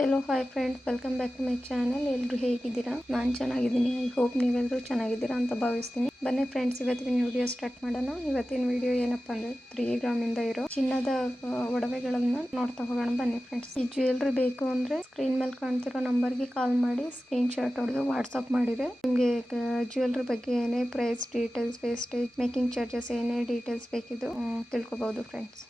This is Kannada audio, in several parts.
Hello hi friends welcome back to my channel ಎಲ್ಲರೂ ಹೇಗಿದ್ದೀರಾ? ನಾನು ಚೆನ್ನಾಗಿದ್ದೀನಿ. ಐ ಹೋಪ್ ನೀವೆಲ್ಲರೂ ಚೆನ್ನಾಗಿದ್ದೀರಾ ಅಂತ ಭಾವಿಸ್ತೀನಿ. ಬನ್ನಿ ಫ್ರೆಂಡ್ಸ್ ಇವತ್ತಿನ ವಿಡಿಯೋ ಸ್ಟಾರ್ಟ್ ಮಾಡೋಣ. ಇವತ್ತಿನ ವಿಡಿಯೋ ಏನಪ್ಪಾ ಅಂದ್ರೆ ತ್ರೀ ಗ್ರಾಮಿಂದ ಇರೋ ಚಿನ್ನದ ಒಡವೆಗಳನ್ನು ನೋಡ್ತಾ ಹೋಗೋಣ. ಬನ್ನಿ ಫ್ರೆಂಡ್ಸ್ ಈ ಜ್ಯುವೆಲ್ರಿ ಬೇಕು ಅಂದ್ರೆ ಸ್ಕ್ರೀನ್ ಮೇಲೆ ಕಾಣ್ತಿರೋ ನಂಬರ್ಗೆ ಕಾಲ್ ಮಾಡಿ ಸ್ಕ್ರೀನ್ ಶಾಟ್ ಹೊಡೆದು ವಾಟ್ಸಪ್ ಮಾಡಿದ್ರೆ ನಿಮಗೆ ಜ್ಯುವೆಲ್ರಿ ಬಗ್ಗೆ ಏನೇ price details wastage making charges ಏನೇ ಡೀಟೇಲ್ಸ್ ಬೇಕಿದ್ದು ತಿಳ್ಕೊಬಹುದು ಫ್ರೆಂಡ್ಸ್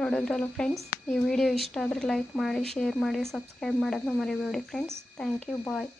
ನೋಡಿದ್ರಲ್ಲ ಫ್ರೆಂಡ್ಸ್ ಈ ವಿಡಿಯೋ ಇಷ್ಟ ಆದರೆ ಲೈಕ್ ಮಾಡಿ ಶೇರ್ ಮಾಡಿ ಸಬ್ಸ್ಕ್ರೈಬ್ ಮಾಡೋದನ್ನ ಮರಿಬೇಡಿ ಫ್ರೆಂಡ್ಸ್ ಥ್ಯಾಂಕ್ ಯು ಬಾಯ್